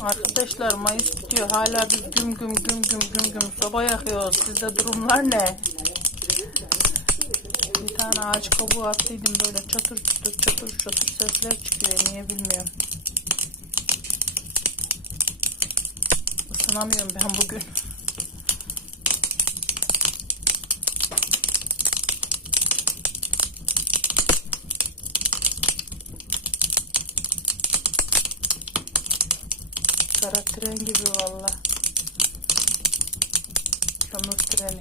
Arkadaşlar Mayıs bitiyor. Hala biz güm güm güm güm güm güm soba yakıyoruz. Sizde durumlar ne? Bir tane ağaç kabuğu attıydım böyle çatır çatır çatır çatır sesler çıkıyor. Niye bilmiyorum. Isınamıyorum ben bugün. Kara tren gibi valla. Kömür treni.